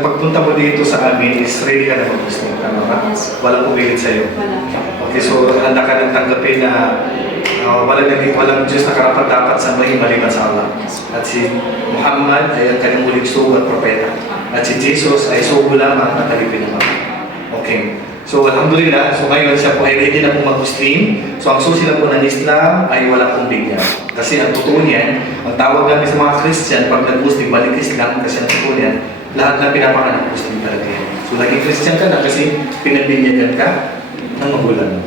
pagpunta mo dito sa amin is ready ka na mag-Muslim, tama ba? Yes. Walang pumilit sa'yo. Wala. Okay, so handa ka nang tanggapin na walang Diyos na karapat dapat sambahin maliban sa Allah. Yes. At si Muhammad ay ang kanyang muling sugo at propeta. At si Jesus ay sugo lamang at alipin naman. Okay. So, alhamdulillah, so ngayon siya po ay ready na po mag-Muslim. So, ang susi na po ng Islam ay wala pong bigyan. Kasi ang totoo niyan, ang tawag namin sa mga Christian, pag nag-Muslim, balik Islam, kasi ang totoo niyan, lahat na pinapanganak Muslim talaga yan. So, naging Christian ka na kasi pinagbinyagan ka ng magulang mo.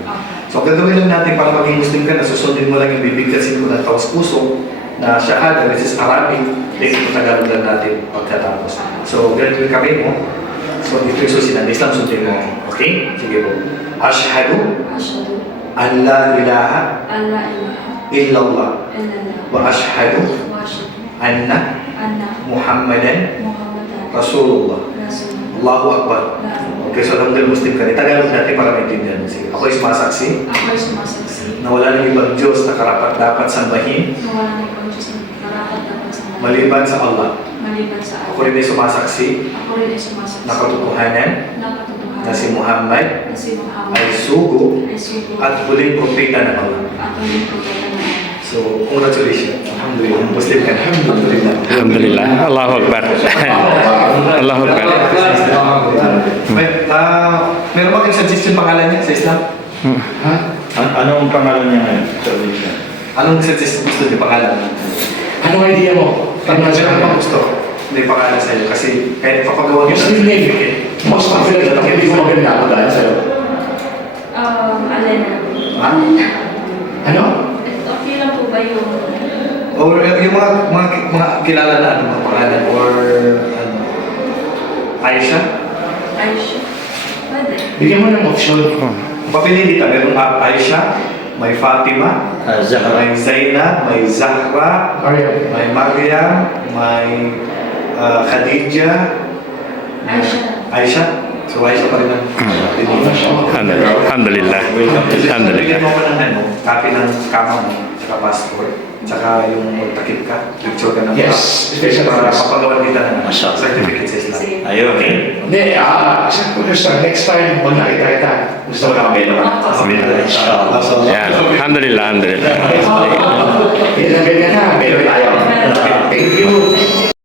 So, gagawin lang natin para maging Muslim ka na, susundin mo lang yung bibigkasin ko ng taos puso na shahada, which is Arabic, ito Tagalog lang natin pagkatapos. So, ganito yung kami mo. So, ito yung susi ng Islam, sundin mo. Okay? Sige po. Ashhadu Asyhadu an la ilaha an la ilaha illallah illallah wa ashhadu wa asyhadu anna anna Muhammadan Muhammadan Rasulullah. Rasulullah. Allahu Akbar. Okay, so alam ng Muslim ka. Tagalog natin para maintindihan. Sige. Ako ay sumasaksi Ako ay sumasaksi na wala nang ibang Diyos na karapat dapat sambahin na wala ng ibang Diyos na karapat dapat sa maliban sa Allah. maliban sa Ako Allah. rin ay sumasaksi Ako rin ay sumasaksi na katotohanan na katotohanan na si Muhammad na si Muhammad ay sugo ay sugo at huling propeta ng Allah. at huling propeta ng Allah. So, congratulations. Alhamdulillah. Muslim ka. Alhamdulillah. Alhamdulillah. Allahu Akbar. Allahu Akbar. Meron ba kayong suggestion pangalan niya sa Islam? Ha? Anong pangalan niya ngayon? Anong suggestion gusto niyo pangalan? Anong idea mo? Ano bang gusto? Hindi pangalan sa'yo kasi kahit papagawa niyo Muslim name. Mas confident na hindi mo maganda ako dahil sa'yo. Alena. Ha? Ano? Okay lang po ba yung Or yung mga kilala na ano, mga pangalan or ano? Aisha? Aisha? Pwede. Bigyan mo ng option. Papili kita. Meron Aisha, may Fatima, Zahra. may Zainab, may Zahra, Maria. may Maryam, may Khadija, Aisha. Aisha. So Aisha pa rin ang Alhamdulillah. Alhamdulillah. Bigyan mo ko ng ano, copy ng kama mo, tsaka passport, tsaka yung takip ka, picture ka ng Yes, special para request. papagawa kita ng Masya. certificate sa Islam. Sige. Ayun. Okay? Hindi, next time, pag nakita kita, gusto ko na kami naman. Inshallah. Yan. Alhamdulillah. Alhamdulillah. Ganyan na, meron tayo. Thank you.